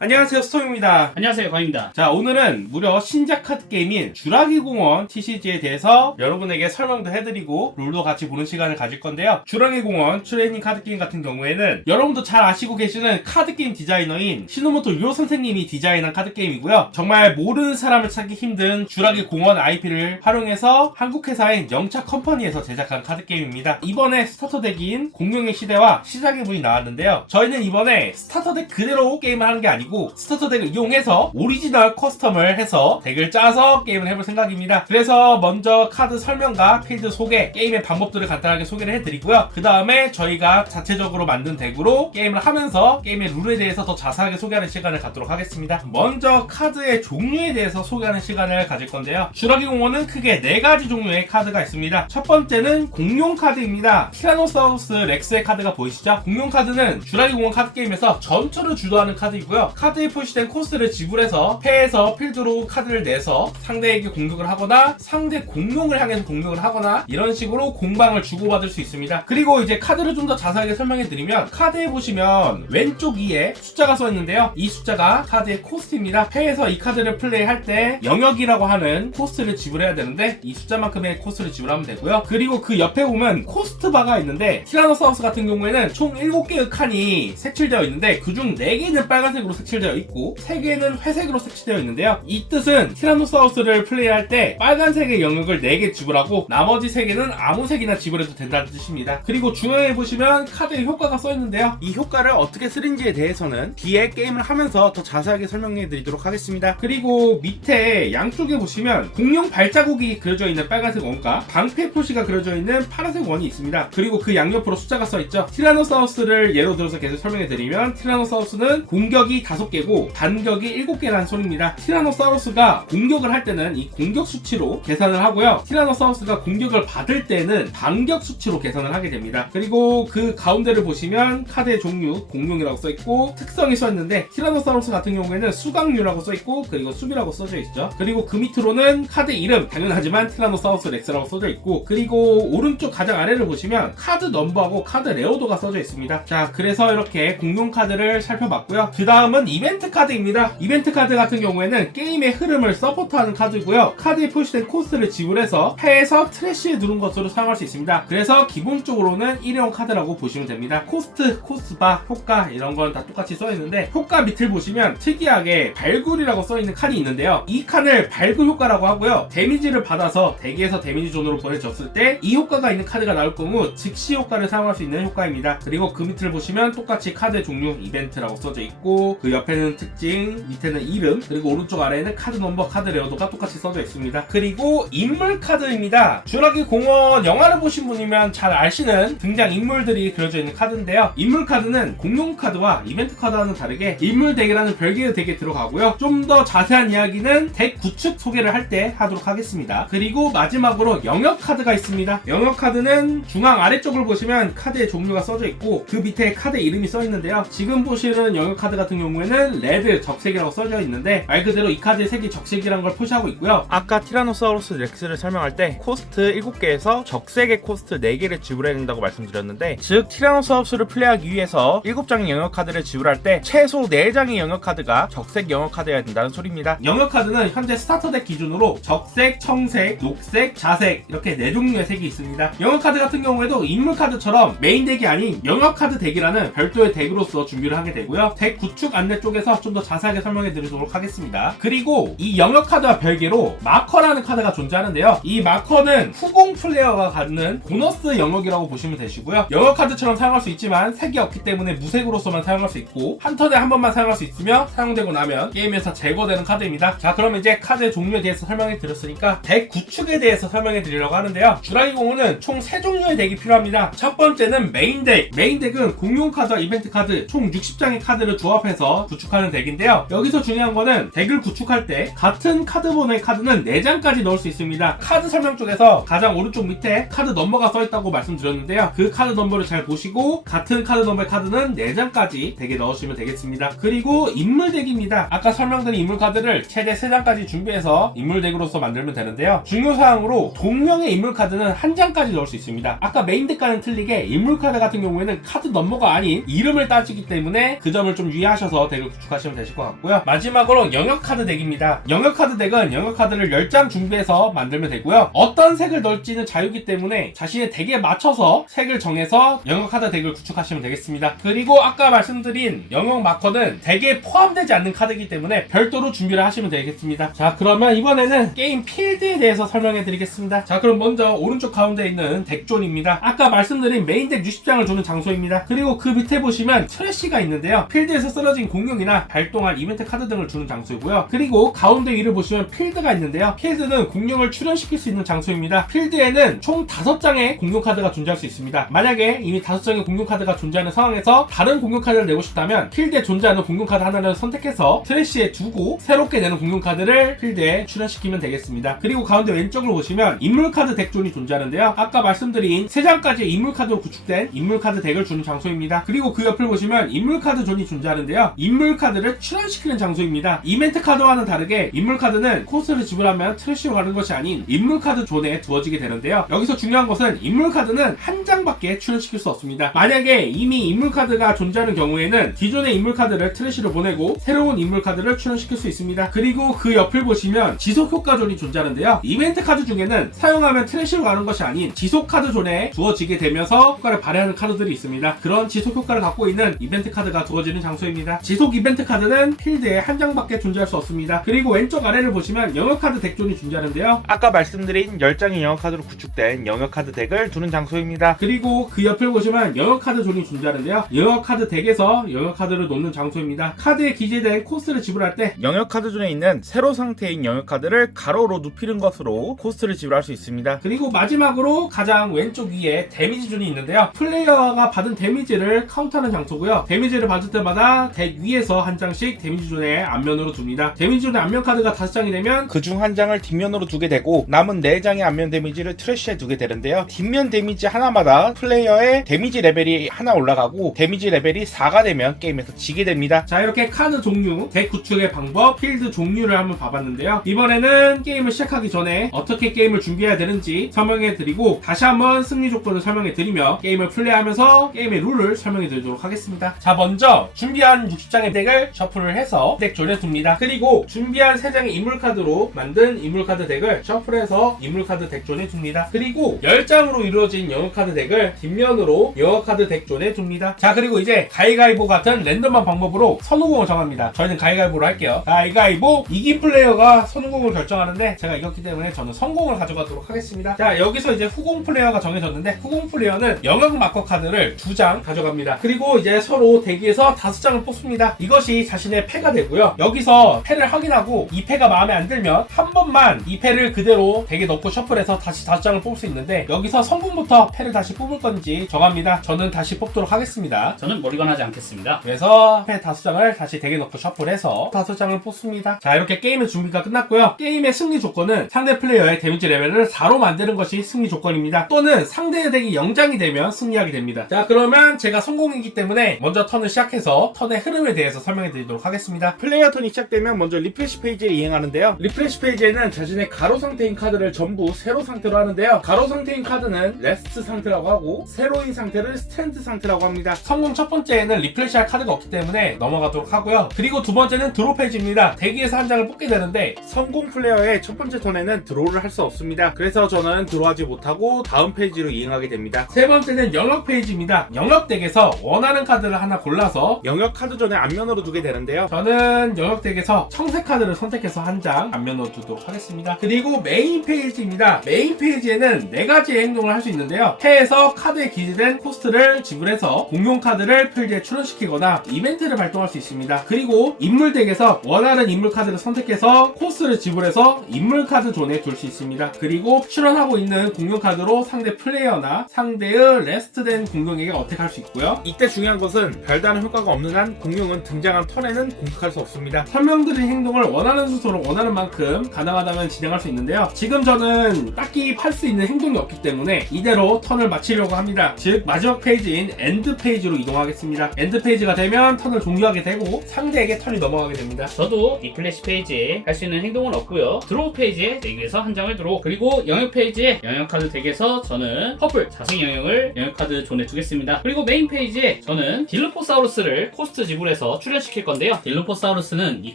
안녕하세요, 스톰입니다. 안녕하세요, 광입니다. 자, 오늘은 무려 신작 카드 게임인 주라기 공원 TCG에 대해서 여러분에게 설명도 해드리고 룰도 같이 보는 시간을 가질 건데요. 주라기 공원 트레이닝 카드 게임 같은 경우에는 여러분도 잘 아시고 계시는 카드 게임 디자이너인 시노모토 요 선생님이 디자인한 카드 게임이고요. 정말 모르는 사람을 찾기 힘든 주라기 공원 IP를 활용해서 한국 회사인 영차 컴퍼니에서 제작한 카드 게임입니다. 이번에 스타터 덱인 공룡의 시대와 시작의 문이 나왔는데요. 저희는 이번에 스타터 덱 그대로 게임을 하는 게 아니고 스타터 덱을 이용해서 오리지널 커스텀을 해서 덱을 짜서 게임을 해볼 생각입니다. 그래서 먼저 카드 설명과 필드 소개, 게임의 방법들을 간단하게 소개를 해드리고요. 그 다음에 저희가 자체적으로 만든 덱으로 게임을 하면서 게임의 룰에 대해서 더 자세하게 소개하는 시간을 갖도록 하겠습니다. 먼저 카드의 종류에 대해서 소개하는 시간을 가질 건데요. 주라기 공원은 크게 4가지 종류의 카드가 있습니다. 첫 번째는 공룡 카드입니다. 티라노사우루스 렉스의 카드가 보이시죠? 공룡 카드는 주라기 공원 카드 게임에서 전투를 주도하는 카드이고요. 카드에 표시된 코스트를 지불해서 패에서 필드로 카드를 내서 상대에게 공격을 하거나 상대 공룡을 향해서 공격을 하거나 이런 식으로 공방을 주고받을 수 있습니다. 그리고 이제 카드를 좀 더 자세하게 설명해드리면 카드에 보시면 왼쪽 위에 숫자가 써있는데요. 이 숫자가 카드의 코스트입니다. 패에서 이 카드를 플레이할 때 영역이라고 하는 코스트를 지불해야 되는데 이 숫자만큼의 코스트를 지불하면 되고요. 그리고 그 옆에 보면 코스트 바가 있는데 티라노사우루스 같은 경우에는 총 7개의 칸이 색칠되어 있는데 그중 4개는 빨간색으로 색칠되어 있고 3개는 회색으로 색칠되어 있는데요. 이 뜻은 티라노사우루스를 플레이할 때 빨간색의 영역을 4개 지불하고 나머지 3개는 아무 색이나 지불해도 된다는 뜻입니다. 그리고 중앙에 보시면 카드의 효과가 써있는데요. 이 효과를 어떻게 쓰는지에 대해서는 뒤에 게임을 하면서 더 자세하게 설명해 드리도록 하겠습니다. 그리고 밑에 양쪽에 보시면 공룡 발자국이 그려져 있는 빨간색 원과 방패 표시가 그려져 있는 파란색 원이 있습니다. 그리고 그 양옆으로 숫자가 써있죠. 티라노사우루스를 예로 들어서 계속 설명해 드리면 티라노사우루스는 공격이 5개고 반격이 7개라는 소리입니다. 티라노사우루스가 공격을 할 때는 이 공격 수치로 계산을 하고요. 티라노사우루스가 공격을 받을 때는 반격 수치로 계산을 하게 됩니다. 그리고 그 가운데를 보시면 카드의 종류 공룡이라고 써있고 특성이 써있는데 티라노사우루스 같은 경우에는 수강류라고 써있고 그리고 수비라고 써져 있죠. 그리고 그 밑으로는 카드 이름 당연하지만 티라노사우루스 렉스라고 써져 있고 그리고 오른쪽 가장 아래를 보시면 카드 넘버하고 카드 레어도가 써져 있습니다. 자, 그래서 이렇게 공룡 카드를 살펴봤고요. 그 다음은 이벤트 카드입니다. 이벤트 카드 같은 경우에는 게임의 흐름을 서포트하는 카드고요. 카드에 표시된 코스트를 지불해서 패에서 트래시에 누른 것으로 사용할 수 있습니다. 그래서 기본적으로는 일회용 카드라고 보시면 됩니다. 코스트, 코스바, 효과 이런 건 다 똑같이 써있는데 효과 밑을 보시면 특이하게 발굴이라고 써있는 칸이 있는데요. 이 칸을 발굴 효과라고 하고요. 데미지를 받아서 덱에서 데미지 존으로 보내줬을 때 이 효과가 있는 카드가 나올 경우 즉시 효과를 사용할 수 있는 효과입니다. 그리고 그 밑을 보시면 똑같이 카드 종류 이벤트라고 써져 있고 그 옆에는 특징, 밑에는 이름, 그리고 오른쪽 아래에는 카드 넘버, 카드 레어도가 똑같이 써져 있습니다. 그리고 인물 카드입니다. 주라기 공원 영화를 보신 분이면 잘 아시는 등장 인물들이 그려져 있는 카드인데요. 인물 카드는 공룡 카드와 이벤트 카드와는 다르게 인물 덱이라는 별개의 덱에 들어가고요. 좀 더 자세한 이야기는 덱 구축 소개를 할 때 하도록 하겠습니다. 그리고 마지막으로 영역 카드가 있습니다. 영역 카드는 중앙 아래쪽을 보시면 카드의 종류가 써져 있고 그 밑에 카드 이름이 써 있는데요. 지금 보시는 영역 카드 같은 경우에는 레드 적색이라고 써져 있는데 말 그대로 이 카드의 색이 적색이라는 걸 표시하고 있고요. 아까 티라노사우루스 렉스를 설명할 때 코스트 7개에서 적색의 코스트 4개를 지불해야 된다고 말씀드렸는데 즉 티라노사우루스를 플레이하기 위해서 7장의 영역 카드를 지불할 때 최소 4장의 영역 카드가 적색 영역 카드여야 된다는 소리입니다. 영역 카드는 현재 스타터 덱 기준으로 적색, 청색, 녹색, 자색 이렇게 4종류의 색이 있습니다. 영역 카드 같은 경우에도 인물 카드처럼 메인 덱이 아닌 영역 카드 덱이라는 별도의 덱으로서 준비를 하게 되고요. 덱 구축 안내 쪽에서 좀 더 자세하게 설명해 드리도록 하겠습니다. 그리고 이 영역 카드와 별개로 마커라는 카드가 존재하는데요. 이 마커는 후공 플레이어가 갖는 보너스 영역이라고 보시면 되시고요. 영역 카드처럼 사용할 수 있지만 색이 없기 때문에 무색으로서만 사용할 수 있고 한 턴에 한 번만 사용할 수 있으며 사용되고 나면 게임에서 제거되는 카드입니다. 자, 그러면 이제 카드의 종류에 대해서 설명해 드렸으니까 덱 구축에 대해서 설명해 드리려고 하는데요. 주라기 공원은 총 3종류의 덱이 필요합니다. 첫 번째는 메인 덱. 메인 덱은 공룡 카드와 이벤트 카드 총 60장의 카드를 조합해서 구축하는 덱인데요. 여기서 중요한 거는 덱을 구축할 때 같은 카드본의 카드는 4장까지 넣을 수 있습니다. 카드 설명 쪽에서 가장 오른쪽 밑에 카드 넘버가 써있다고 말씀드렸는데요. 그 카드 넘버를 잘 보시고 같은 카드 넘버의 카드는 4장까지 덱에 넣으시면 되겠습니다. 그리고 인물 덱입니다. 아까 설명드린 인물 카드를 최대 3장까지 준비해서 인물 덱으로서 만들면 되는데요. 중요사항으로 동명의 인물 카드는 1장까지 넣을 수 있습니다. 아까 메인 덱과는 틀리게 인물 카드 같은 경우에는 카드 넘버가 아닌 이름을 따지기 때문에 그 점을 좀 유의하셔서 해서 덱을 구축하시면 되실 것 같고요. 마지막으로 영역카드 덱입니다. 영역카드 덱은 영역카드를 10장 준비해서 만들면 되고요. 어떤 색을 넣을지는 자유기 때문에 자신의 덱에 맞춰서 색을 정해서 영역카드 덱을 구축하시면 되겠습니다. 그리고 아까 말씀드린 영역 마커는 덱에 포함되지 않는 카드이기 때문에 별도로 준비를 하시면 되겠습니다. 자, 그러면 이번에는 게임 필드에 대해서 설명해 드리겠습니다. 자, 그럼 먼저 오른쪽 가운데 있는 덱존입니다. 아까 말씀드린 메인 덱 60장을 두는 장소입니다. 그리고 그 밑에 보시면 트래쉬가 있는데요. 필드에서 쓰러진 공룡이나 발동할 이벤트 카드 등을 주는 장소이고요. 그리고 가운데 위를 보시면 필드가 있는데요. 필드는 공룡을 출현시킬 수 있는 장소입니다. 필드에는 총 5장의 공룡 카드가 존재할 수 있습니다. 만약에 이미 5장의 공룡 카드가 존재하는 상황에서 다른 공룡 카드를 내고 싶다면 필드에 존재하는 공룡 카드 하나를 선택해서 트래쉬에 두고 새롭게 내는 공룡 카드를 필드에 출현시키면 되겠습니다. 그리고 가운데 왼쪽으로 보시면 인물 카드 덱존이 존재하는데요. 아까 말씀드린 3장까지의 인물 카드로 구축된 인물 카드 덱을 주는 장소입니다. 그리고 그 옆을 보시면 인물 카드 존이 존재하는데요. 인물 카드를 출현시키는 장소입니다. 이벤트 카드와는 다르게 인물 카드는 코스트를 지불하면 트래쉬로 가는 것이 아닌 인물 카드 존에 두어지게 되는데요. 여기서 중요한 것은 인물 카드는 한 장밖에 출현시킬 수 없습니다. 만약에 이미 인물 카드가 존재하는 경우에는 기존의 인물 카드를 트래쉬로 보내고 새로운 인물 카드를 출현시킬 수 있습니다. 그리고 그 옆을 보시면 지속 효과 존이 존재하는데요. 이벤트 카드 중에는 사용하면 트래쉬로 가는 것이 아닌 지속 카드 존에 두어지게 되면서 효과를 발휘하는 카드들이 있습니다. 그런 지속 효과를 갖고 있는 이벤트 카드가 두어지는 장소입니다. 지속 이벤트 카드는 필드에 한 장밖에 존재할 수 없습니다. 그리고 왼쪽 아래를 보시면 영역 카드 덱존이 존재하는데요. 아까 말씀드린 10장의 영역카드로 구축된 영역카드 덱을 두는 장소입니다. 그리고 그 옆을 보시면 영역카드 존이 존재하는데요. 영역카드 덱에서 영역카드를 놓는 장소입니다. 카드에 기재된 코스트를 지불할 때 영역카드 존에 있는 세로 상태인 영역카드를 가로로 눕히는 것으로 코스트를 지불할 수 있습니다. 그리고 마지막으로 가장 왼쪽 위에 데미지 존이 있는데요. 플레이어가 받은 데미지를 카운트하는 장소고요. 데미지를 받을 때마다 덱 위에서 한 장씩 데미지 존의 앞면으로 둡니다. 데미지 존의 앞면 카드가 5장이 되면 그 중 한 장을 뒷면으로 두게 되고 남은 4장의 앞면 데미지를 트래쉬에 두게 되는데요. 뒷면 데미지 하나마다 플레이어의 데미지 레벨이 하나 올라가고 데미지 레벨이 4가 되면 게임에서 지게 됩니다. 자, 이렇게 카드 종류, 덱 구축의 방법, 필드 종류를 한번 봐봤는데요. 이번에는 게임을 시작하기 전에 어떻게 게임을 준비해야 되는지 설명해드리고 다시 한번 승리 조건을 설명해드리며 게임을 플레이하면서 게임의 룰을 설명해드리도록 하겠습니다. 자, 먼저 준비한 60장의 덱을 셔플을 해서 덱 존에 둡니다. 그리고 준비한 3장의 인물카드로 만든 인물카드 덱을 셔플해서 인물카드 덱 존에 둡니다. 그리고 10장으로 이루어진 영역카드 덱을 뒷면으로 영역카드 덱 존에 둡니다. 자, 그리고 이제 가위가위보 같은 랜덤한 방법으로 선우공을 정합니다. 저희는 가위가위보로 할게요. 가위가위보. 이긴 플레이어가 선우공을 결정하는데 제가 이겼기 때문에 저는 성공을 가져가도록 하겠습니다. 자, 여기서 이제 후공 플레이어가 정해졌는데 후공 플레이어는 영역 마커 카드를 2장 가져갑니다. 그리고 이제 서로 대기에서 5장을 뽑습니다. 이것이 자신의 패가 되고요. 여기서 패를 확인하고 이 패가 마음에 안 들면 한 번만 이 패를 그대로 덱에 넣고 셔플해서 다시 5장을 뽑을 수 있는데 여기서 성공부터 패를 다시 뽑을 건지 정합니다. 저는 다시 뽑도록 하겠습니다. 저는 머리관하지 않겠습니다. 그래서 패 5장을 다시 덱에 넣고 셔플해서 5장을 뽑습니다. 자, 이렇게 게임의 준비가 끝났고요. 게임의 승리 조건은 상대 플레이어의 데미지 레벨을 4로 만드는 것이 승리 조건입니다. 또는 상대의 덱이 0장이 되면 승리하게 됩니다. 자, 그러면 제가 성공이기 때문에 먼저 턴을 시작해서 턴의 흐름에 대해서 설명해 드리도록 하겠습니다. 플레이어 턴이 시작되면 먼저 리프레시 페이지를 이행하는데요. 리프레시 페이지에는 자신의 가로 상태인 카드를 전부 세로 상태로 하는데요. 가로 상태인 카드는 레스트 상태라고 하고 세로인 상태를 스탠드 상태라고 합니다. 성공 첫 번째에는 리프레시할 카드가 없기 때문에 넘어가도록 하고요. 그리고 두 번째는 드로 페이지입니다. 대기에서 한 장을 뽑게 되는데 성공 플레이어의 첫 번째 턴에는 드로우를 할 수 없습니다. 그래서 저는 드로우하지 못하고 다음 페이지로 이행하게 됩니다. 세 번째는 영역 페이지입니다. 영역 덱에서 원하는 카드를 하나 골라서 영역 카드 존의 앞면으로 두게 되는데요. 저는 영역 덱에서 청색 카드를 선택해서 한 장 앞면으로 두도록 하겠습니다. 그리고 메인 페이지입니다. 메인 페이지에는 4가지의 행동을 할 수 있는데요. 패에서 카드에 기재된 코스트를 지불해서 공용 카드를 필드에 출연시키거나 이벤트를 발동할 수 있습니다. 그리고 인물 덱에서 원하는 인물 카드를 선택해서 코스트를 지불해서 인물 카드 존에 둘 수 있습니다. 그리고 출연하고 있는 공용 카드로 상대 플레이어나 상대의 레스트된 공룡에게 어택할 수 있고요. 이때 중요한 것은 별다른 효과가 없는 한 공룡은 등장한 턴에는 공격할 수 없습니다. 설명드린 행동을 원하는 순서로 원하는 만큼 가능하다면 진행할 수 있는데요. 지금 저는 딱히 할 수 있는 행동이 없기 때문에 이대로 턴을 마치려고 합니다. 즉 마지막 페이지인 엔드 페이지로 이동하겠습니다. 엔드 페이지가 되면 턴을 종료하게 되고 상대에게 턴이 넘어가게 됩니다. 저도 리플래시 페이지에 할 수 있는 행동은 없고요. 드로우 페이지에 덱에서 한 장을 드로우, 그리고 영역 페이지에 영역 카드 덱에서 저는 퍼플 자승 영역을 영역 카드 존에 두겠습니다. 그리고 메인 페이지에 저는 딜로포사우루스를 코스트 지불해서 지불해서 출연시킬 건데요. 딜로포사우루스는 이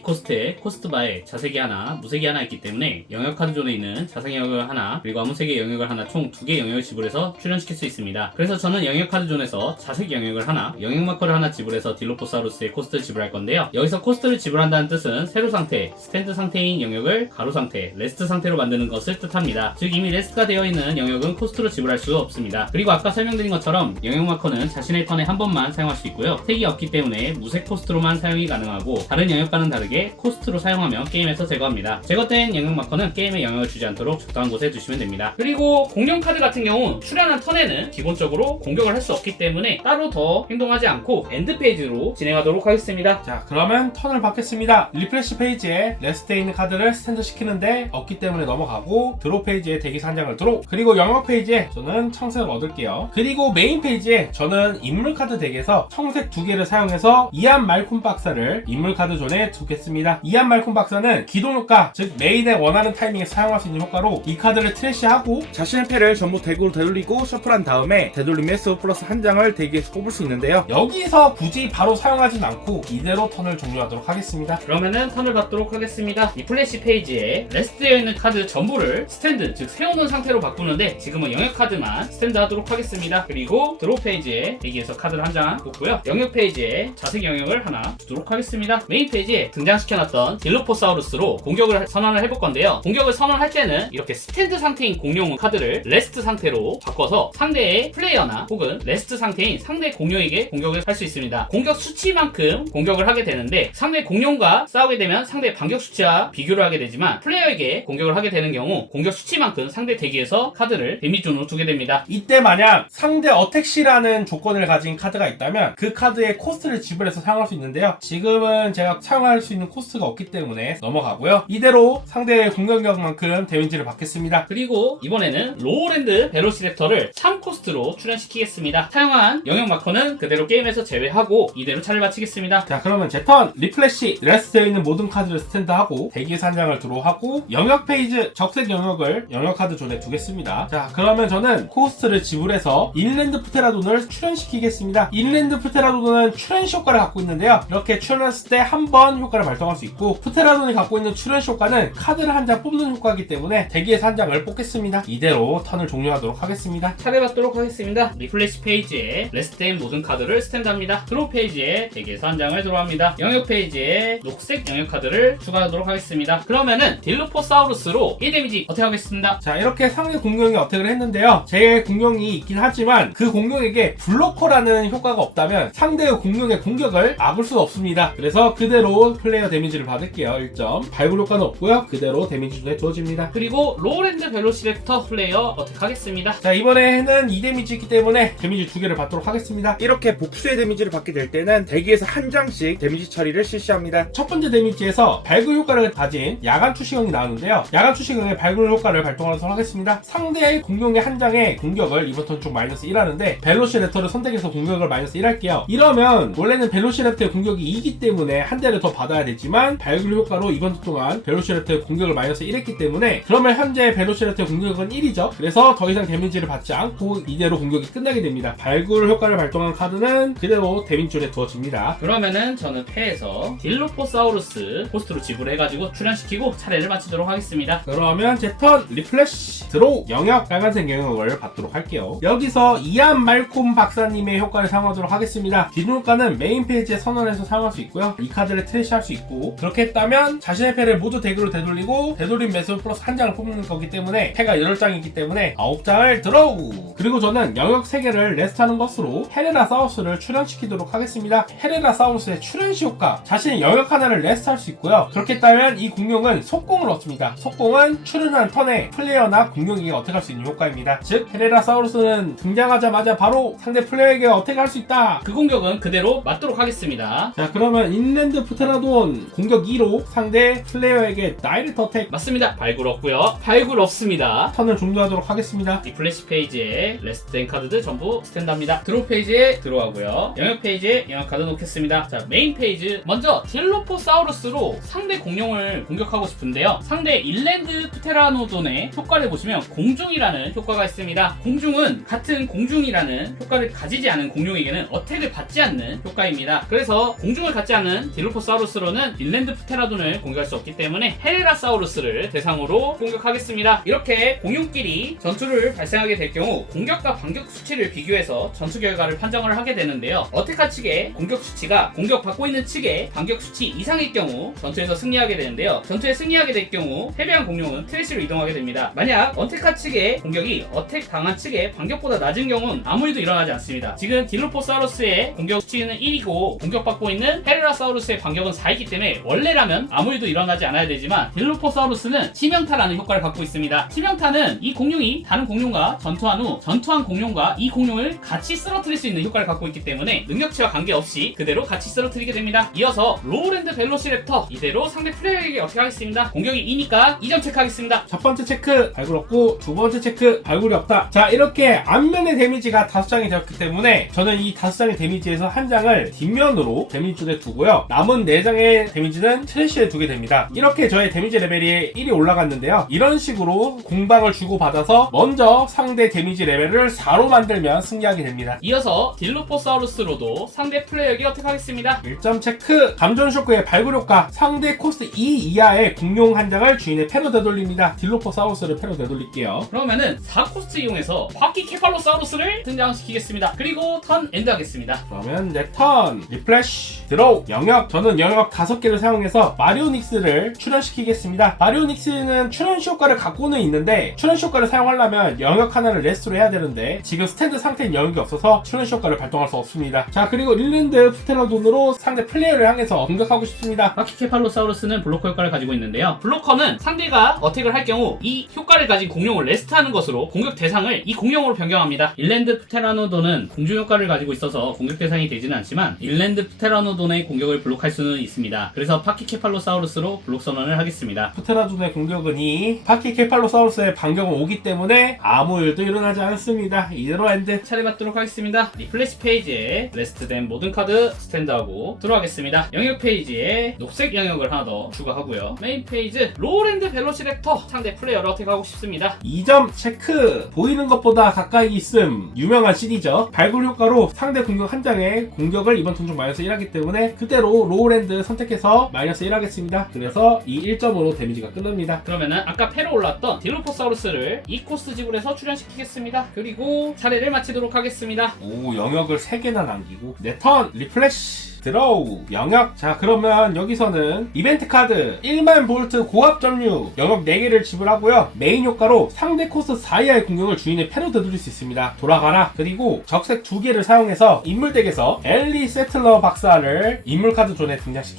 코스트에 코스트바에 자세기 하나, 무색이 하나 있기 때문에 영역 카드 존에 있는 자색 영역을 하나, 그리고 아무색의 영역을 하나 총 2개 영역을 지불해서 출연시킬 수 있습니다. 그래서 저는 영역 카드 존에서 자색 영역을 하나, 영역 마커를 하나 지불해서 딜로포사우루스의 코스트를 지불할 건데요. 여기서 코스트를 지불한다는 뜻은 세로 상태, 스탠드 상태인 영역을 가로 상태, 레스트 상태로 만드는 것을 뜻합니다. 즉 이미 레스트가 되어 있는 영역은 코스트로 지불할 수 없습니다. 그리고 아까 설명드린 것처럼 영역 마커는 자신의 턴에 한 번만 사용할 수 있고요. 색이 없기 때문에 무색 코스트로만 사용이 가능하고 다른 영역과는 다르게 코스트로 사용하면 게임에서 제거합니다. 제거된 영역 마커는 게임에 영향을 주지 않도록 적당한 곳에 두시면 됩니다. 그리고 공룡 카드 같은 경우 출연한 턴에는 기본적으로 공격을 할 수 없기 때문에 따로 더 행동하지 않고 엔드 페이지로 진행하도록 하겠습니다. 자, 그러면 턴을 받겠습니다. 리프레시 페이지에 레스트에 있는 카드를 스탠드 시키는데 없기 때문에 넘어가고, 드로 페이지에 대기사 한 장을 드로, 그리고 영역 페이지에 저는 청색을 얻을게요. 그리고 메인 페이지에 저는 인물 카드 덱에서 청색 2개를 사용해서 이안 말콤 박사를 인물 카드 존에 두겠습니다. 이안 말콤 박사는 기동 효과, 즉 메인에 원하는 타이밍에 사용할 수 있는 효과로 이 카드를 트래시하고 자신의 패를 전부 덱으로 되돌리고 셔플한 다음에 되돌림 매스 플러스 한 장을 덱에서 뽑을 수 있는데요. 여기서 굳이 바로 사용하진 않고 이대로 턴을 종료하도록 하겠습니다. 그러면은 턴을 받도록 하겠습니다. 이 플래시 페이지에 레스트되어 있는 카드 전부를 스탠드, 즉 세워놓은 상태로 바꾸는데 지금은 영역 카드만 스탠드 하도록 하겠습니다. 그리고 드로 페이지에 여기에서 카드를 한 장 뽑고요. 영역 페이지에 자색 영역을 하나 두도록 하겠습니다. 메인 페이지에 등장시켜놨던 딜로포사우루스로 공격을 선언을 해볼 건데요. 공격을 선언할 때는 이렇게 스탠드 상태인 공룡 카드를 레스트 상태로 바꿔서 상대의 플레이어나 혹은 레스트 상태인 상대 공룡에게 공격을 할 수 있습니다. 공격 수치만큼 공격을 하게 되는데 상대 공룡과 싸우게 되면 상대 반격 수치와 비교를 하게 되지만 플레이어에게 공격을 하게 되는 경우 공격 수치만큼 상대 대기에서 카드를 데미존으로 두게 됩니다. 이때 만약 상대 어택시라는 조건을 가진 카드가 있다면 그 카드의 코스트를 지불해서 사용할 수 있는데요. 지금은 제가 사용할 수 있는 코스트가 없기 때문에 넘어가고요. 이대로 상대의 공격력만큼 데미지를 받겠습니다. 그리고 이번에는 로우랜드 베로시랩터를 3코스트로 출연시키겠습니다. 사용한 영역 마커는 그대로 게임에서 제외하고 이대로 차를 마치겠습니다. 자, 그러면 제 턴 리플래시 레스트에 있는 모든 카드를 스탠드하고 대기에서 한 장을 드로우하고 영역 페이지 적색 영역을 영역 카드 존에 두겠습니다. 자, 그러면 저는 코스트를 지불해서 인랜드 프테라돈을 출연시키겠습니다. 인랜드 프테라돈은 출연시 효과를 갖고 있는데요. 이렇게 출연했을 때 한 번 효과를 발동할 수 있고, 프테라돈이 갖고 있는 출연시 효과는 카드를 한 장 뽑는 효과이기 때문에 대기에서 한 장을 뽑겠습니다. 이대로 턴을 종료하도록 하겠습니다. 차례 받도록 하겠습니다. 리플래시 페이지에 레스트된 모든 카드를 스탠드합니다. 드로 페이지에 대기에서 한 장을 들어갑니다. 영역 페이지에 녹색 영역 카드를 추가하도록 하겠습니다. 그러면은 딜로포사우루스로 1데미지 어택 하겠습니다. 자, 이렇게 상대 공룡이 어택을 했는데요. 제 공룡이 있긴 하지만 그 공룡에게 블로커라는 효과가 없다면 상대의 공룡의 공격을 막을 수 없습니다. 그래서 그대로 플레이어 데미지를 받을게요. 1점. 발굴 효과는 없고요. 그대로 데미지 존에 주어집니다. 그리고 로우랜드 벨로시랩터 플레이어 어택 하겠습니다. 자, 이번에는 2데미지이기 때문에 데미지 2개를 받도록 하겠습니다. 이렇게 복수의 데미지를 받게 될 때는 덱에서 한 장씩 데미지 처리를 실시합니다. 첫 번째 데미지에서 발굴 효과를 가진 야간 투시경이 나오는데요. 야간 투시경의 발굴 효과를 발동하도록 하겠습니다. 상대의 공룡의 한 장의 공격을 이번 턴 중 마이너스 1 하는데 벨로시랩터를 선택해서 공격을 마이너스 1 할게요. 이러면 원래는 벨로시랩터의 공격이 2기 때문에 한 대를 더 받아야 되지만 발굴 효과로 이번 턴 동안 벨로시랩터의 공격을 마이너스 1 했기 때문에 그러면 현재 벨로시랩터의 공격은 1이죠. 그래서 더 이상 데미지를 받지 않고 이대로 공격이 끝나게 됩니다. 발굴 효과를 발동한 카드는 그대로 데미지 존에 두어집니다. 그러면은 저는 패에서 딜로포사우루스 코스트로 지불해가지고 출연시키고 차례를 마치도록 하겠습니다. 그러면 제 턴 리플래시 드로우 영역 빨간색 영역을 받도록 할게요. 여기서 이안 말콤 박사님의 효과를 사용하도록 하겠습니다. 기존 효과는 메인 페이지에 선언해서 사용할 수 있고요. 이 카드를 트래시할 수 있고, 그렇게 했다면 자신의 패를 모두 덱으로 되돌리고 되돌림 매수 플러스 한 장을 뽑는 거기 때문에 패가 8장이기 때문에 9장을 드로우. 그리고 저는 영역 3개를 레스트하는 것으로 헤레라 사우스를 출연시키도록 하겠습니다. 헤레라 사우스의 출연시 효과, 자신의 영역 하나를 레스트할 수 있고요. 그렇게 했다면 이 공룡은 속공을 얻습니다. 속공은 출연한 턴에 플레이어나 공룡에게 어택할 수 있는 효과입니다. 즉 헤레라사우루스는 등장하자마자 바로 상대 플레이어에게 어택할 수 있다. 그 공격은 그대로 맞도록 하겠습니다. 자, 그러면 인랜드 프테라돈 공격 2로 상대 플레이어에게 다이렉트 어택. 맞습니다. 발굴 없고요. 발굴 없습니다. 턴을 종료하도록 하겠습니다. 리플래시 페이지에 레스트된 카드들 전부 스탠드합니다. 드로 페이지에 들어가고요. 영역 페이지에 영역 카드 놓겠습니다. 자, 메인 페이지 먼저 딜로포사우루스로 상대 공룡을 공격하고 싶은데요. 상대 인랜드 프테라노돈의 효과를 보시면 공중이라는 효과가 있습니다. 공중은 같은 공중이라는 효과를 가지지 않은 공룡에게는 어택을 받지 않는 효과입니다. 그래서 공중을 갖지 않은 딜로포사우루스로는 인랜드 프테라돈을 공격할 수 없기 때문에 헤레라사우루스를 대상으로 공격하겠습니다. 이렇게 공룡끼리 전투를 발생하게 될 경우 공격과 반격 수치를 비교해서 전투 결과를 판정을 하게 되는데요. 어택한 측의 공격 수치가 공격받고 있는 측의 반격 수치 이상일 경우 전투에서 승리하게 되는데요. 전투에 승리하게 될 경우 패배한 공룡은 트래시로 이동하게 됩니다. 만약 어택한 측의 공격이 어택 당한 측의 반격보다 낮은 경우는 아무 일도 일어나지 않습니다. 지금 딜로포사우루스의 공격 수치는 1이고 공격받고 있는 헤레라사우루스의 반격은 4이기 때문에 원래라면 아무 일도 일어나지 않아야 되지만 딜로포사우루스는 치명타라는 효과를 갖고 있습니다. 치명타는 이 공룡이 다른 공룡과 전투한 후 전투한 공룡과 이 공룡을 같이 쓰러뜨릴 수 있는 효과를 갖고 있기 때문에 능력치와 관계없이 그대로 같이 쓰러뜨리게 됩니다. 이어서 로우랜드 벨로시랩터 이대로 상대 플레이어에게 어떻게 하겠습니다. 공격이 2니까 2점 체크하겠습니다. 첫 번째 체크 발굴 없고 두 번째 체크 발굴이 없다. 자, 이렇게 앞면의 데미지가 5장이 되었기 때문에 저는 이 5장의 데미지에서 한 장을 뒷면으로 데미지 쪽에 두고요. 남은 4장의 데미지는 트래쉬에 두게 됩니다. 이렇게 저의 데미지 레벨이 1이 올라갔는데요. 이런 식으로 공방을 주고받아서 먼저 상대 데미지 레벨을 4로 만들면 승리하게 됩니다. 이어서 딜로포사우루스로도 상대 플레이어에게 어떻게 하겠습니다. 1점 체크 감전 쇼크의 발굴 효과 상대 코스트 2 이하의 공룡 한 장을 주인의 패로 되돌립니다. 딜로포사우루스를 패로 되돌릴게요. 그러면은 4코스트 이용해서 바퀴케팔로사우루스를 등장시키겠습니다. 그리고 턴 엔드 하겠습니다. 그러면 내 턴 리플래시 드로우 영역 저는 영역 5개를 사용해서 마리오닉스를 출연시키겠습니다. 마리오닉스는 출연시 효과를 갖고는 있는데 출연시 효과를 사용하려면 영역 하나를 레스토로 해야 되는데 지금 스탠드 상태인 영역이 없어서 출연시 효과를 발동할 수 없습니다. 자, 그리고 릴랜드 프테라돈으로 상대 플레이어를 향해서 공격하고 싶습니다. 바퀴케팔로사우루스는 블로커 효과를 가지고 있는데요. 블로커는 상대가 어택을 할 경우 이 효과를 가진 공룡을 레스트하는 것으로 공격 대상을 이 공룡으로 변경합니다. 일랜드 프테라노돈은 공중 효과를 가지고 있어서 공격 대상이 되지는 않지만 일랜드 프테라노돈의 공격을 블록할 수는 있습니다. 그래서 파키케팔로사우루스로 블록 선언을 하겠습니다. 프테라돈의 공격은 이 파키케팔로사우루스의 반격은 오기 때문에 아무 일도 일어나지 않습니다. 이대로 엔드. 차례받도록 하겠습니다. 리플레시 페이지에 레스트된 모든 카드 스탠드하고 들어가겠습니다. 영역 페이지에 녹색 영역을 하나 더 추가하고요. 메인 페이지 로우랜드 벨로시랩터 상대 플레이어를 어택하고 싶습니다. 2점 체크 보이는 것보다 가까이 있음 유명한 CD죠. 발굴 효과로 상대 공격 한 장의 공격을 이번 턴 중 마이너스 1하기 때문에 그대로 로우랜드 선택해서 마이너스 1 하겠습니다. 그래서 이 1점으로 데미지가 끝납니다. 그러면은 아까 패로 올랐던 딜로포사우루스를 2코스 지불해서 출연시키겠습니다. 그리고 차례를 마치도록 하겠습니다. 오, 영역을 3개나 남기고 내 턴 리플래시 드로우 영역. 자, 그러면 여기서는 이벤트 카드 1만 볼트 고압 점유 영역 4개를 지불하고요. 메인 효과로 상대 코스 4 이하의 공격을 주인의 패로 되돌릴 수 있습니다. 돌아가라. 그리고 적색 2개를 사용해서 인물덱에서 엘리 세틀러 박사를 인물 카드 존에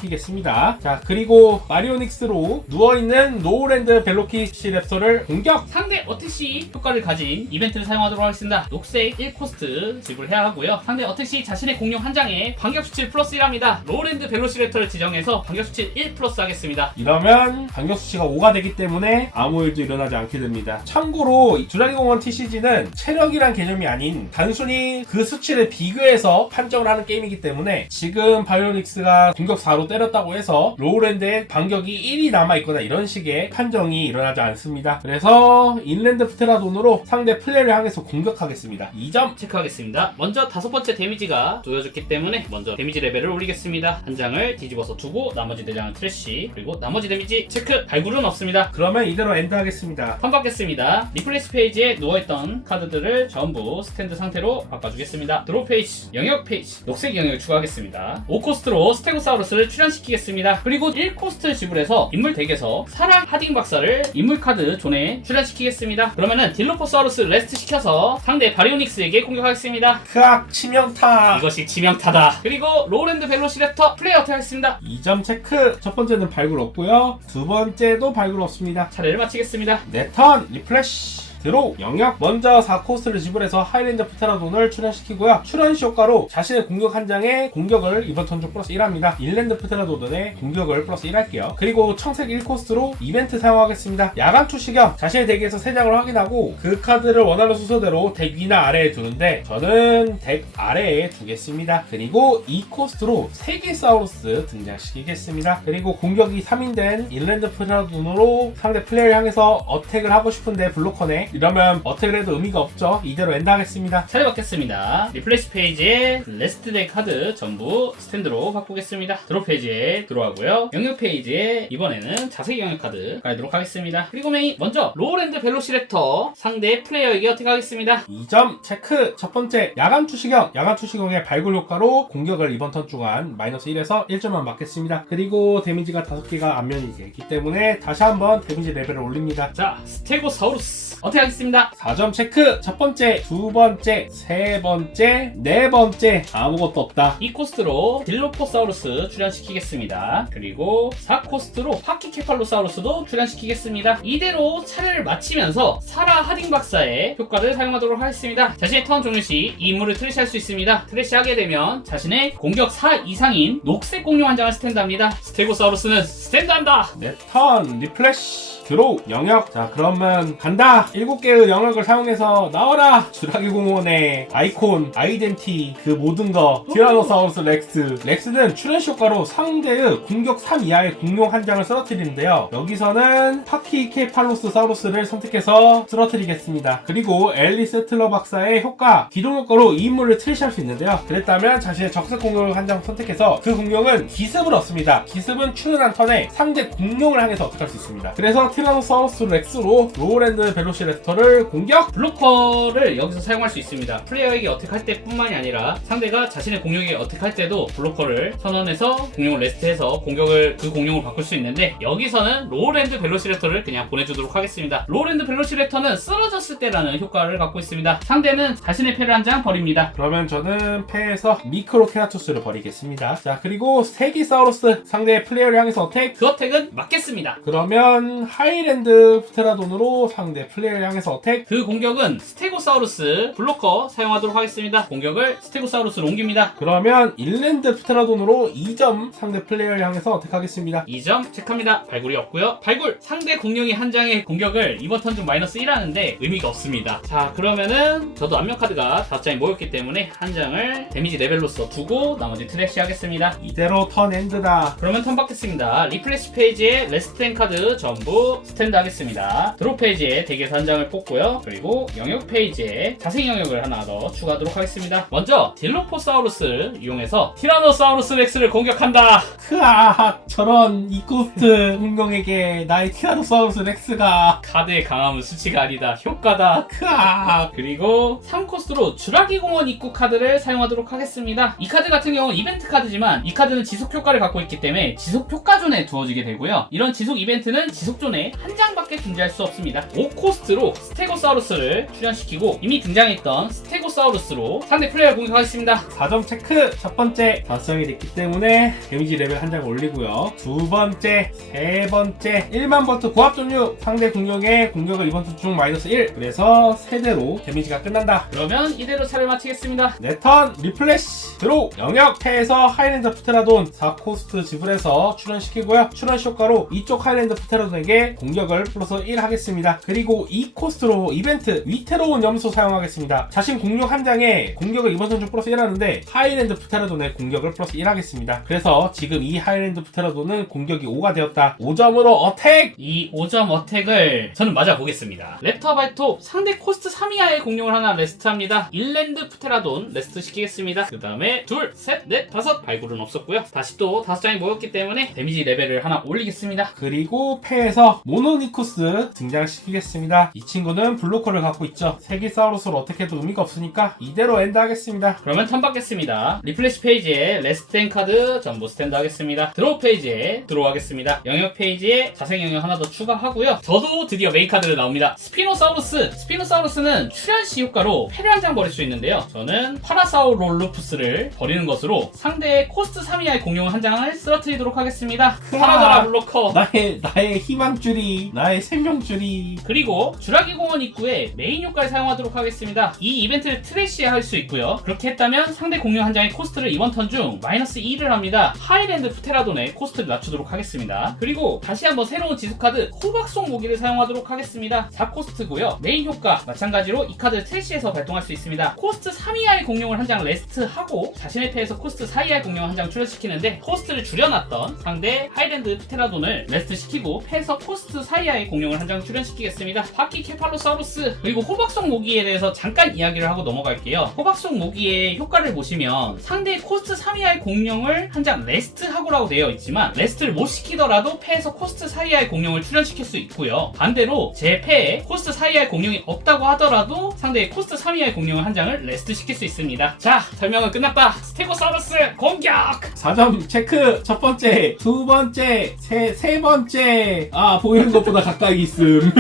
등장시키겠습니다. 자, 그리고 마리오닉스로 누워있는 노우랜드 벨로키시 랩서를 공격. 상대 어택시 효과를 가진 이벤트를 사용하도록 하겠습니다. 녹색 1코스트 지불해야 하고요. 상대 어택시 자신의 공룡 한 장에 반격 수치 플러스 1합니다. 로우랜드 벨로시랩터를 지정해서 반격 수치 1 플러스 하겠습니다. 이러면 반격 수치가 5가 되기 때문에 아무 일도 일어나지 않게 됩니다. 참고로 주라기공원 TCG는 체력이란 개념이 아닌 단순히 그 수치를 비교해서 판정을 하는 게임이기 때문에 지금 바이오닉스가 공격 4로 때렸다고 해서 로우랜드의 반격이 1이 남아있거나 이런 식의 판정이 일어나지 않습니다. 그래서 인랜드 프테라돈으로 상대 플레이를 향해서 공격하겠습니다. 2점 체크하겠습니다. 먼저 5번째 데미지가 놓여졌기 때문에 먼저 데미지 레벨을 올리겠습니다. 한 장을 뒤집어서 두고 나머지 4장은 트래쉬, 그리고 나머지 데미지 체크. 발굴은 없습니다. 그러면 이대로 엔드 하겠습니다. 턴 받겠습니다. 리플레이스 페이지에 누워있던 카드들을 전부 스탠드 상태로 바꿔주겠습니다. 드로우 페이지, 영역 페이지, 녹색 영역을 추가하겠습니다. 5코스트로 스테고사우루스를 출연시키겠습니다. 그리고 1코스트 지불해서 인물 덱에서 사랑 하딩 박사를 인물 카드 존에 출연시키겠습니다. 그러면은 딜로포사우루스 레스트 시켜서 상대 바리오닉스에게 공격하겠습니다. 크악 치명타. 이것이 치명타다. 그리고 로우랜드 벨로시랩터 플레이 어택 하겠습니다. 2점 체크. 첫 번째는 발굴 없고요. 두 번째도 발굴 없습니다. 차례를 마치겠습니다. 내 턴 리플래시 드로우 영역 먼저 4코스트를 지불해서 하이랜드 프테라돈을 출연시키고요. 출연시 효과로 자신의 공격 한 장의 공격을 이번 턴 중 플러스 1합니다. 인랜드 프테라돈의 공격을 플러스 1 할게요. 그리고 청색 1코스트로 이벤트 사용하겠습니다. 야간 투시경 자신의 덱에서 3장을 확인하고 그 카드를 원하는 순서대로 덱 위나 아래에 두는데 저는 덱 아래에 두겠습니다. 그리고 2코스트로 세기사우루스 등장시키겠습니다. 그리고 공격이 3인 된 인랜드 프테라돈으로 상대 플레이를 향해서 어택을 하고 싶은데 블로커네 이러면 어떻게 해도 의미가 없죠. 이대로 엔드 하겠습니다. 차례 받겠습니다. 리플레시 페이지에 레스트 덱 카드 전부 스탠드로 바꾸겠습니다. 드로 페이지에 들어가고요. 영역 페이지에 이번에는 자세히 영역 카드 가도록 하겠습니다. 그리고 메인 먼저 로우랜드 벨로시랩터 상대 플레이어에게 어떻게 하겠습니다. 2점 체크. 첫 번째 야간 투시경. 야간 투시경의 발굴 효과로 공격을 이번 턴 동안 마이너스 1에서 1점만 맞겠습니다. 그리고 데미지가 5개가 앞면이기 때문에 다시 한번 데미지 레벨을 올립니다. 자, 스테고사우루스 어떻게 하겠습니다. 4점 체크. 첫 번째, 두 번째, 세 번째, 네 번째. 아무것도 없다. 이 코스트로 딜로포사우루스 출연시키겠습니다. 그리고 4코스트로 파키케팔로사우루스도 출연시키겠습니다. 이대로 차례를 마치면서 사라 하딩 박사의 효과를 사용하도록 하겠습니다. 자신의 턴 종료 시 이 인물을 트래시할 수 있습니다. 트래시하게 되면 자신의 공격 4 이상인 녹색 공룡 한 장을 스탠드합니다. 스테고사우루스는 스탠드한다. 네, 턴 리플래시 드로우 영역. 자, 그러면 간다. 7개의 영역을 사용해서 나와라. 주라기 공원의 아이콘, 아이덴티, 그 모든 거. 티라노사우루스 렉스. 렉스는 출연시 효과로 상대의 공격 3 이하의 공룡 한 장을 쓰러뜨리는데요. 여기서는 파키케팔로스 사우루스를 선택해서 쓰러뜨리겠습니다. 그리고 앨리 세틀러 박사의 효과, 기동 효과로 이 인물을 트래시할 수 있는데요. 그랬다면 자신의 적색 공룡을 한 장 선택해서 그 공룡은 기습을 얻습니다. 기습은 출연한 턴에 상대 공룡을 향해서 어택할 수 있습니다. 그래서 티라노사우루스 렉스로 로우랜드 벨로시랩터를 공격! 블로커를 여기서 사용할 수 있습니다. 플레이어에게 어택할 때뿐만이 아니라 상대가 자신의 공룡에게 어택할 때도 블로커를 선언해서 공룡을 레스트해서 그 공룡을 바꿀 수 있는데 여기서는 로우랜드 벨로시랩터를 그냥 보내주도록 하겠습니다. 로우랜드 벨로시랩터는 쓰러졌을 때라는 효과를 갖고 있습니다. 상대는 자신의 패를 한 장 버립니다. 그러면 저는 패에서 미크로케라투스를 버리겠습니다. 자, 그리고 스테기사우루스 상대의 플레이어를 향해서 어택! 그 어택은 맞겠습니다. 그러면 하이랜드 프테라돈으로 상대 플레이어를 향해서 어택! 그 공격은 스테고사우루스 블로커 사용하도록 하겠습니다. 공격을 스테고사우루스로 옮깁니다. 그러면 일랜드 프테라돈으로 2점 상대 플레이어를 향해서 어택하겠습니다. 2점 체크합니다. 발굴이 없고요. 발굴! 상대 공룡이 한 장의 공격을 이번 턴 중 마이너스 1 하는데 의미가 없습니다. 자, 그러면은 저도 안면 카드가 5장이 모였기 때문에 한 장을 데미지 레벨로서 두고 나머지 트래시 하겠습니다. 이대로 턴 엔드다. 그러면 턴 받겠습니다. 리플래시 페이지에 레스트 앤 카드 전부 스탠드 하겠습니다. 드롭 페이지에 대기에서 한 장을 뽑고요. 그리고 영역 페이지에 자생 영역을 하나 더 추가하도록 하겠습니다. 먼저 딜로포사우루스를 이용해서 티라노사우루스 렉스를 공격한다. 크아, 저런 이코스트 공룡에게 나의 티라노사우루스 렉스가. 카드의 강함은 수치가 아니다. 효과다. 크아. 그리고 3코스트로 주라기 공원 입구 카드를 사용하도록 하겠습니다. 이 카드 같은 경우는 이벤트 카드지만 이 카드는 지속 효과를 갖고 있기 때문에 지속 효과존에 두어지게 되고요. 이런 지속 이벤트는 지속존에 한 장밖에 존재할 수 없습니다. 5코스트로 스테고사우루스를 출연시키고 이미 등장했던 스테고사우루스로 상대 플레이어를 공격하겠습니다. 4점 체크. 첫 번째 달성이 됐기 때문에 데미지 레벨 한 장 올리고요. 두 번째, 세 번째, 1만 버트 고압 종류. 상대 공격의 공격을 이번 턴 중 마이너스 1. 그래서 세대로 데미지가 끝난다. 그러면 이대로 차를 마치겠습니다. 네 턴 리플래시 드로우 영역. 패에서 하이랜드 프테라돈 4코스트 지불해서 출연시키고요. 출연 효과로 이쪽 하이랜드 프테라돈에게 공격을 플러스 1 하겠습니다. 그리고 2코스트로 이벤트 위태로운 염소 사용하겠습니다. 자신 공룡 한 장에 공격을 이번 턴 중 플러스 1 하는데 하이랜드 프테라돈의 공격을 플러스 1 하겠습니다. 그래서 지금 이 하이랜드 프테라돈은 공격이 5가 되었다. 5점으로 어택! 이 5점 어택을 저는 맞아보겠습니다. 랩터 발톱 상대 코스트 3 이하의 공룡을 하나 레스트합니다. 일랜드 프테라돈 레스트 시키겠습니다. 그 다음에 둘, 셋, 넷, 다섯. 발굴은 없었고요. 다시 또 5장이 모였기 때문에 데미지 레벨을 하나 올리겠습니다. 그리고 패에서 모노니쿠스 등장시키겠습니다. 이 친구는 블로커를 갖고 있죠. 세기사우루스를 어떻게 해도 의미가 없으니까 이대로 엔드 하겠습니다. 그러면 턴 받겠습니다. 리플래시 페이지에 레스트 앤 카드 전부 스탠드 하겠습니다. 드로우 페이지에 드로우 하겠습니다. 영역 페이지에 자생 영역 하나 더 추가하고요. 저도 드디어 메인 카드로 나옵니다. 스피노사우루스. 스피노사우루스는 출연시 효과로 패를 한 장 버릴 수 있는데요. 저는 파라사우롤루푸스를 버리는 것으로 상대의 코스트 3 이하의 공룡 한 장을 쓰러뜨리도록 하겠습니다. 사라져라 블로커. 나의 희망줄이, 나의 생명줄이. 그리고 주라기 공원 입구에 메인 효과를 사용하도록 하겠습니다. 이 이벤트를 트래시에 할 수 있고요. 그렇게 했다면 상대 공룡 한 장의 코스트를 이번 턴 중 마이너스 2를 합니다. 하이랜드 프테라돈의 코스트를 낮추도록 하겠습니다. 그리고 다시 한번 새로운 지수 카드 호박송 모기를 사용하도록 하겠습니다. 4코스트고요. 메인 효과 마찬가지로 이 카드를 트래시에서 발동할 수 있습니다. 코스트 3 이하의 공룡을 한 장 레스트하고 자신의 패에서 코스트 4 이하의 공룡 한 장 출연시키는데 코스트를 줄여놨던 상대 하이랜드 프테라돈을 레스트시키고 패에서 코스트 코스트 사이아의 공룡을 한 장 출연시키겠습니다. 바퀴 케팔로사우루스 그리고 호박속 모기에 대해서 잠깐 이야기를 하고 넘어갈게요. 호박속 모기의 효과를 보시면 상대의 코스트 3이하의 공룡을 한 장 레스트하고라고 되어 있지만 레스트를 못 시키더라도 패에서 코스트 4이하의 공룡을 출연시킬 수 있고요. 반대로 제 패에 코스트 4이하의 공룡이 없다고 하더라도 상대의 코스트 3이하의 공룡을 한 장을 레스트 시킬 수 있습니다. 자, 설명은 끝났다. 스테고사우루스 공격! 4점 체크. 첫 번째, 두 번째, 세 번째. 아, 보이는 것보다 가까이 있음.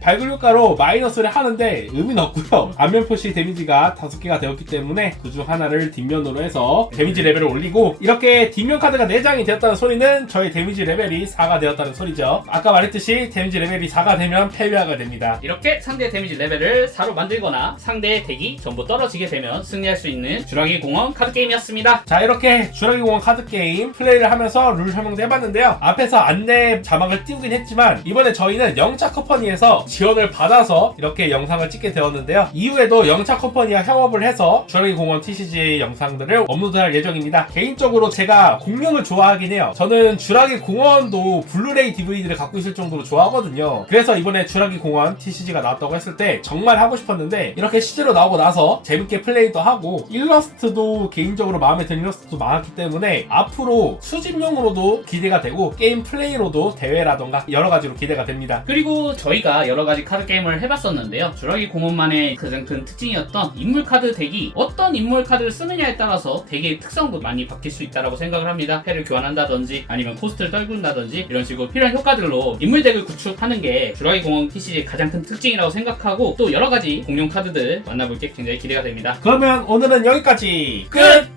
발굴 효과로 마이너스를 하는데 의미는 없고요. 안면 표시 데미지가 5개가 되었기 때문에 그 중 하나를 뒷면으로 해서 데미지 레벨을 올리고, 이렇게 뒷면 카드가 4장이 되었다는 소리는 저희 데미지 레벨이 4가 되었다는 소리죠. 아까 말했듯이 데미지 레벨이 4가 되면 패배하게 됩니다. 이렇게 상대의 데미지 레벨을 4로 만들거나 상대의 덱이 전부 떨어지게 되면 승리할 수 있는 주라기 공원 카드 게임이었습니다. 자, 이렇게 주라기 공원 카드 게임 플레이를 하면서 룰 설명도 해봤는데요. 앞에서 안내 자막을 띄우긴 했지만 이번에 저희는 영차 컴퍼니에서 지원을 받아서 이렇게 영상을 찍게 되었는데요. 이후에도 영차 컴퍼니와 협업을 해서 주라기 공원 TCG 영상들을 업로드할 예정입니다. 개인적으로 제가 공룡을 좋아하긴 해요. 저는 주라기 공원도 블루레이 DVD를 갖고 있을 정도로 좋아하거든요. 그래서 이번에 주라기 공원 TCG가 나왔다고 했을 때 정말 하고 싶었는데, 이렇게 실제로 나오고 나서 재밌게 플레이도 하고 일러스트도 개인적으로 마음에 드는 일러스트도 많았기 때문에 앞으로 수집용으로도 기대가 되고 게임 플레이로도 대회라던가 여러 가지로 기대가 됩니다. 그리고 저희가 여러 가지 카드 게임을 해봤었는데요. 주라기 공원만의 가장 큰 특징이었던 인물 카드 덱이 어떤 인물 카드를 쓰느냐에 따라서 덱의 특성도 많이 바뀔 수 있다고 생각을 합니다. 패를 교환한다든지 아니면 코스트를 떨군다든지 이런 식으로 필요한 효과들로 인물 덱을 구축하는 게 주라기 공원 TCG의 가장 큰 특징이라고 생각하고, 또 여러 가지 공룡 카드들 만나볼 게 굉장히 기대가 됩니다. 그러면 오늘은 여기까지 끝!